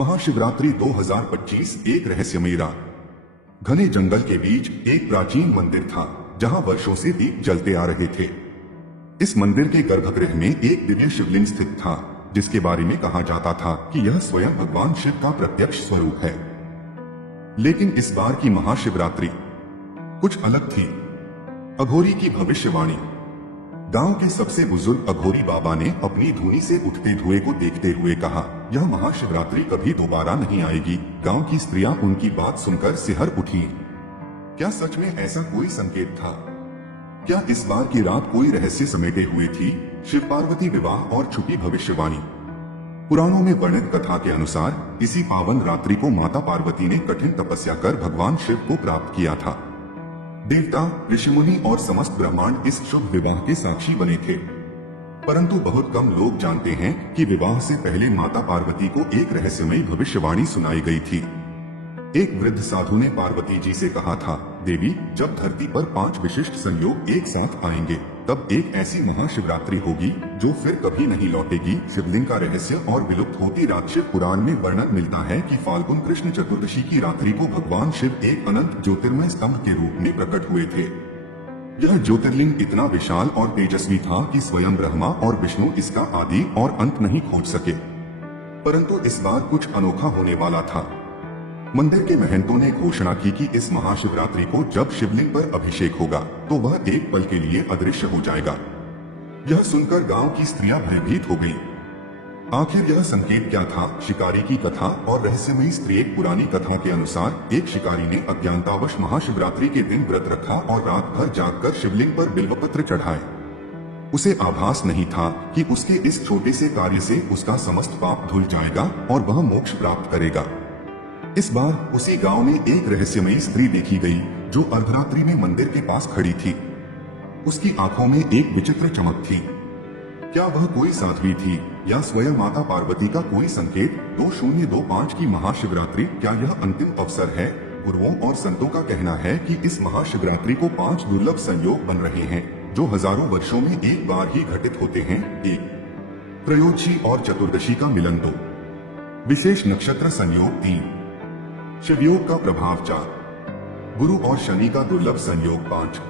महाशिवरात्रि 2025 एक रहस्यमयी रात। घने जंगल के बीच एक प्राचीन मंदिर था जहां वर्षों से दीप जलते आ रहे थे। इस मंदिर के गर्भगृह में एक दिव्य शिवलिंग स्थित था जिसके बारे में कहा जाता था कि यह स्वयं भगवान शिव का प्रत्यक्ष स्वरूप है। लेकिन इस बार की महाशिवरात्रि कुछ अलग थी। अघोरी की भविष्यवाणी। गांव के सबसे बुजुर्ग अघोरी बाबा ने अपनी धूनी से उठते धुएं को देखते हुए कहा, यह महाशिवरात्रि कभी दोबारा नहीं आएगी। गांव की स्त्रियां उनकी बात सुनकर सिहर उठी। क्या सच में ऐसा कोई संकेत था? क्या इस बार की रात कोई रहस्य समेटे हुए थी? शिव पार्वती विवाह और छुपी भविष्यवाणी। पुराणों में वर्णित कथा के अनुसार इसी पावन रात्रि को माता पार्वती ने कठिन तपस्या कर भगवान शिव को प्राप्त किया था। देवता, ऋषिमुनि और समस्त ब्रह्मांड इस शुभ विवाह के साक्षी बने थे। परंतु बहुत कम लोग जानते हैं कि विवाह से पहले माता पार्वती को एक रहस्यमयी भविष्यवाणी सुनाई गई थी। एक वृद्ध साधु ने पार्वती जी से कहा था, देवी, जब धरती पर 5 विशिष्ट संयोग एक साथ आएंगे तब एक ऐसी महाशिवरात्रि होगी जो फिर कभी नहीं लौटेगी। शिवलिंग का रहस्य और विलुप्त होती रात। शिव पुराण में वर्णन मिलता है कि फाल्गुन कृष्ण चतुर्दशी की रात्रि को भगवान शिव एक अनंत ज्योतिर्मय स्तंभ के रूप में प्रकट हुए थे। यह ज्योतिर्लिंग इतना विशाल और तेजस्वी था कि स्वयं ब्रह्मा और विष्णु इसका आदि और अंत नहीं खोज सके। परंतु इस बार कुछ अनोखा होने वाला था। मंदिर के महंतों ने घोषणा की कि इस महाशिवरात्रि को जब शिवलिंग पर अभिषेक होगा तो वह एक पल के लिए अदृश्य हो जाएगा। यह सुनकर गांव की स्त्रियां भयभीत हो गईं। आखिर यह संकेत क्या था? शिकारी की कथा और रहस्यमयी स्त्री। एक पुरानी कथा के अनुसार एक शिकारी ने अज्ञानतावश महाशिवरात्रि के दिन व्रत रखा और रात भर जागकर शिवलिंग पर बिल्वपत्र चढ़ाए। उसे आभास नहीं था कि उसके इस छोटे से कार्य से उसका समस्त पाप धुल जाएगा और वह मोक्ष प्राप्त करेगा। इस बार उसी गांव में एक रहस्यमयी स्त्री देखी गई जो अर्धरात्रि में मंदिर के पास खड़ी थी। उसकी आंखों में एक विचित्र चमक थी। क्या वह कोई साध्वी थी या स्वयं माता पार्वती का कोई संकेत? 2025 की महाशिवरात्रि, क्या यह अंतिम अवसर है? गुरुओं और संतों का कहना है कि इस महाशिवरात्रि को 5 दुर्लभ संयोग बन रहे हैं जो हजारों वर्षों में एक बार ही घटित होते हैं। 1. त्रयोदशी और चतुर्दशी का मिलन। 2. विशेष नक्षत्र संयोग। 3. शिवयोग का प्रभाव। 4. गुरु और शनि का दुर्लभ संयोग। 5.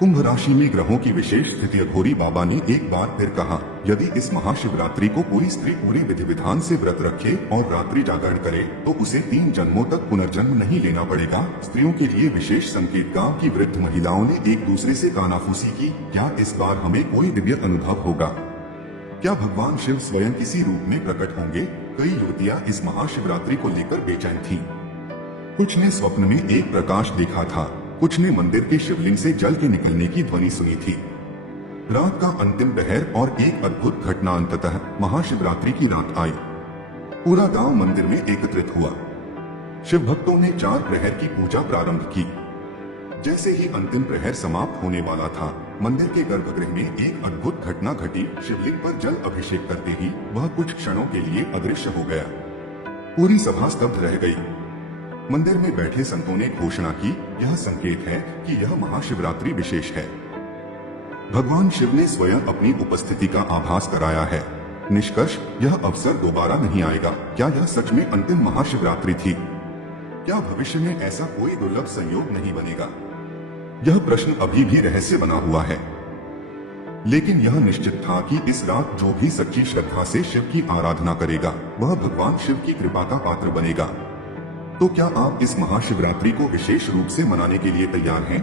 कुंभ राशि में ग्रहों की विशेष स्थिति। अघोरी बाबा ने एक बार फिर कहा, यदि इस महाशिवरात्रि को कोई स्त्री पूरे विधि विधान से व्रत रखे और रात्रि जागरण करे तो उसे 3 जन्मों तक पुनर्जन्म नहीं लेना पड़ेगा। स्त्रियों के लिए विशेष संकेत। गांव की वृद्ध महिलाओं ने एक दूसरे से कानाफूसी की। क्या इस बार हमें कोई दिव्य अनुभव होगा? क्या भगवान शिव स्वयं किसी रूप में प्रकट होंगे? कई युवतियां इस महाशिवरात्रि को लेकर बेचैन थीं। कुछ ने स्वप्न में एक प्रकाश देखा था, कुछ ने मंदिर के शिवलिंग से जल के निकलने की ध्वनि सुनी थी। रात का अंतिम पहर और एक अद्भुत घटना। अंततः महाशिवरात्रि की रात आई। पूरा गांव मंदिर में एकत्रित हुआ। शिव भक्तों ने 4 प्रहर की पूजा प्रारंभ की। जैसे ही अंतिम प्रहर समाप्त होने वाला था, मंदिर के गर्भगृह में एक अद्भुत घटना घटी। शिवलिंग पर जल अभिषेक करते ही वह कुछ क्षणों के लिए अदृश्य हो गया। पूरी सभा स्तब्ध रह गई। मंदिर में बैठे संतों ने घोषणा की, यह संकेत है कि यह महाशिवरात्रि विशेष है। भगवान शिव ने स्वयं अपनी उपस्थिति का आभास कराया है। निष्कर्ष, यह अवसर दोबारा नहीं आएगा। क्या यह सच में अंतिम महाशिवरात्रि थी? क्या भविष्य में ऐसा कोई दुर्लभ संयोग नहीं बनेगा? यह प्रश्न अभी भी रहस्य बना हुआ है। लेकिन यह निश्चित था कि इस रात जो भी सच्ची श्रद्धा से शिव की आराधना करेगा वह भगवान शिव की कृपा का पात्र बनेगा। तो क्या आप इस महाशिवरात्रि को विशेष रूप से मनाने के लिए तैयार हैं?